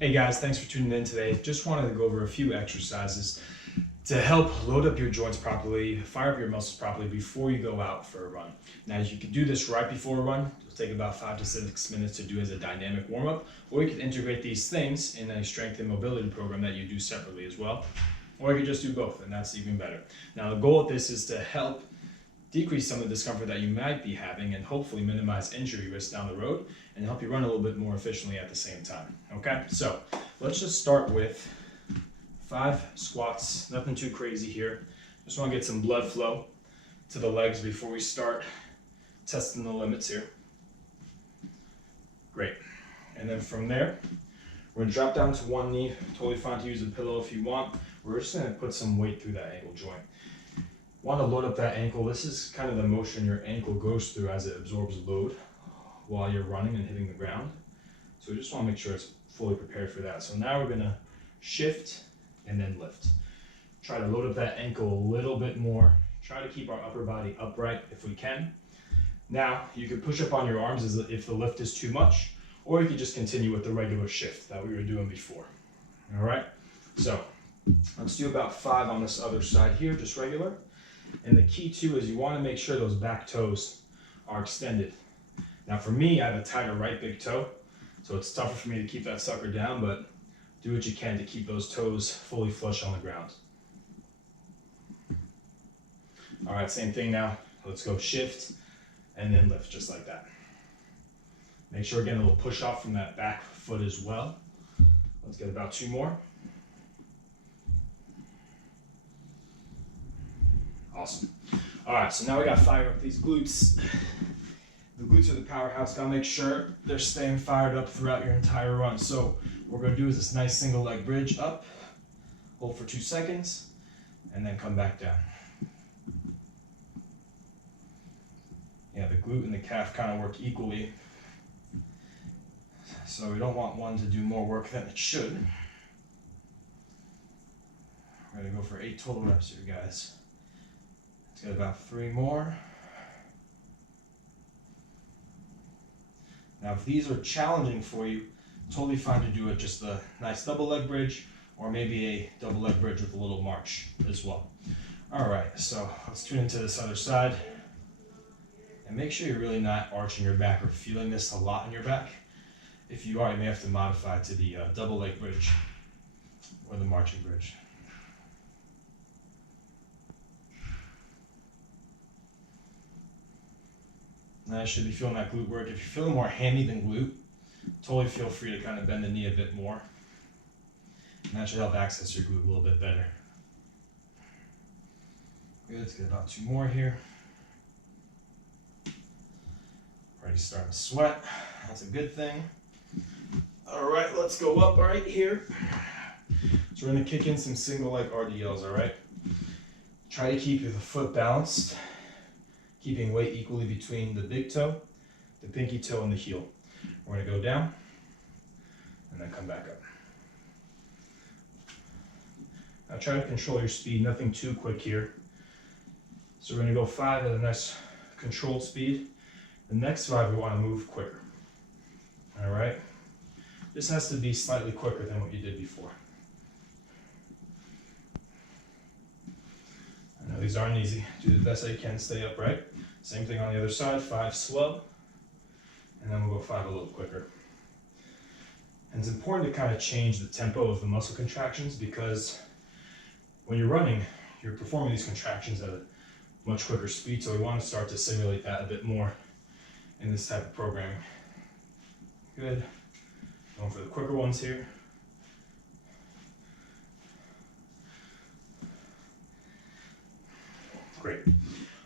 Hey guys, thanks for tuning in today. Just wanted to go over a few exercises to help load up your joints properly, fire up your muscles properly before you go out for a run. Now you can do this right before a run. It'll take about 5 to 6 minutes to do as a dynamic warm-up, or you can integrate these things in a strength and mobility program that you do separately as well. Or you can just do both, and that's even better. Now the goal of this is to help decrease some of the discomfort that you might be having and hopefully minimize injury risk down the road and help you run a little bit more efficiently at the same time. Okay, so let's just start with 5 squats, nothing too crazy here. Just want to get some blood flow to the legs before we start testing the limits here. Great. And then from there, we're going to drop down to one knee. Totally fine to use a pillow if you want. We're just going to put some weight through that ankle joint. Want to load up that ankle. This is kind of the motion your ankle goes through as it absorbs load while you're running and hitting the ground. So we just want to make sure it's fully prepared for that. So now we're going to shift and then lift. Try to load up that ankle a little bit more. Try to keep our upper body upright if we can. Now you can push up on your arms as if the lift is too much, or you can just continue with the regular shift that we were doing before. All right, so let's do about 5 on this other side here, just regular. And the key too is you want to make sure those back toes are extended. Now for me, I have a tighter right big toe, so it's tougher for me to keep that sucker down, but do what you can to keep those toes fully flush on the ground. All right, same thing now. Let's go shift and then lift just like that. Make sure we're getting a little push off from that back foot as well. Let's get about 2 more. Awesome. All right, so now we got to fire up these glutes. The glutes are the powerhouse. Got to make sure they're staying fired up throughout your entire run. So what we're going to do is this nice single leg bridge up, hold for 2 seconds, and then come back down. Yeah, the glute and the calf kind of work equally. So we don't want one to do more work than it should. We're going to go for 8 total reps here, guys. Let's get about 3 more. Now, if these are challenging for you, totally fine to do it just a nice double leg bridge, or maybe a double leg bridge with a little march as well. All right, so let's tune into this other side. And make sure you're really not arching your back or feeling this a lot in your back. If you are, you may have to modify to the double leg bridge or the marching bridge. Now I should be feeling that glute work. If you're feeling more hammy than glute, totally feel free to kind of bend the knee a bit more. And that should help access your glute a little bit better. Good, let's get about 2 more here. Already starting to sweat, that's a good thing. All right, let's go up right here. So we're gonna kick in some single leg RDLs, all right? Try to keep the foot balanced, keeping weight equally between the big toe, the pinky toe, and the heel. We're gonna go down and then come back up. Now try to control your speed, nothing too quick here. So we're gonna go 5 at a nice controlled speed. The next 5 we wanna move quicker, all right? This has to be slightly quicker than what you did before. I know these aren't easy. Do the best that you can, stay upright. Same thing on the other side, 5 slow, and then we'll go 5 a little quicker. And it's important to kind of change the tempo of the muscle contractions, because when you're running, you're performing these contractions at a much quicker speed, so we want to start to simulate that a bit more in this type of programming. Good. Going for the quicker ones here. Great.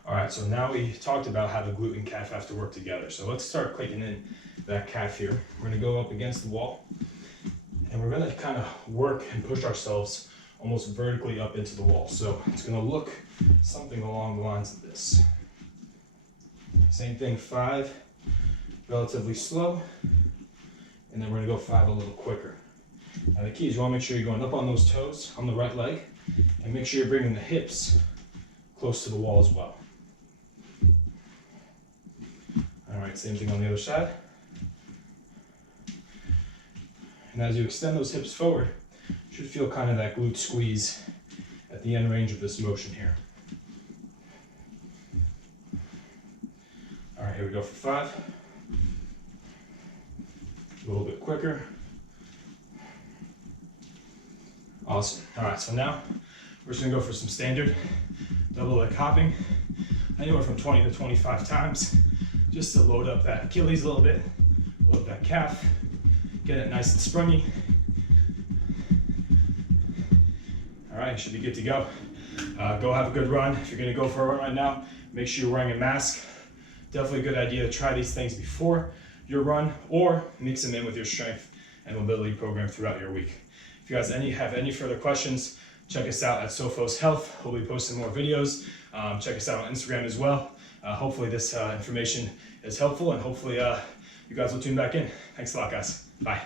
All right, so now we talked about how the glute and calf have to work together. So let's start clicking in that calf here. We're gonna go up against the wall, and we're gonna kind of work and push ourselves almost vertically up into the wall. So it's gonna look something along the lines of this. Same thing, 5, relatively slow, and then we're gonna go 5 a little quicker. Now the key is you wanna make sure you're going up on those toes on the right leg, and make sure you're bringing the hips close to the wall as well. All right, same thing on the other side. And as you extend those hips forward, you should feel kind of that glute squeeze at the end range of this motion here. All right, here we go for 5. A little bit quicker. Awesome. All right, so now we're just gonna go for some standard double leg hopping, anywhere from 20 to 25 times, just to load up that Achilles a little bit, load up that calf, get it nice and sprungy. All right, you should be good to go. Go have a good run. If you're gonna go for a run right now, make sure you're wearing a mask. Definitely a good idea to try these things before your run, or mix them in with your strength and mobility program throughout your week. If you guys have any further questions, check us out at Sophos Health. We'll be posting more videos. Check us out on Instagram as well. Hopefully this information is helpful, and hopefully you guys will tune back in. Thanks a lot, guys. Bye.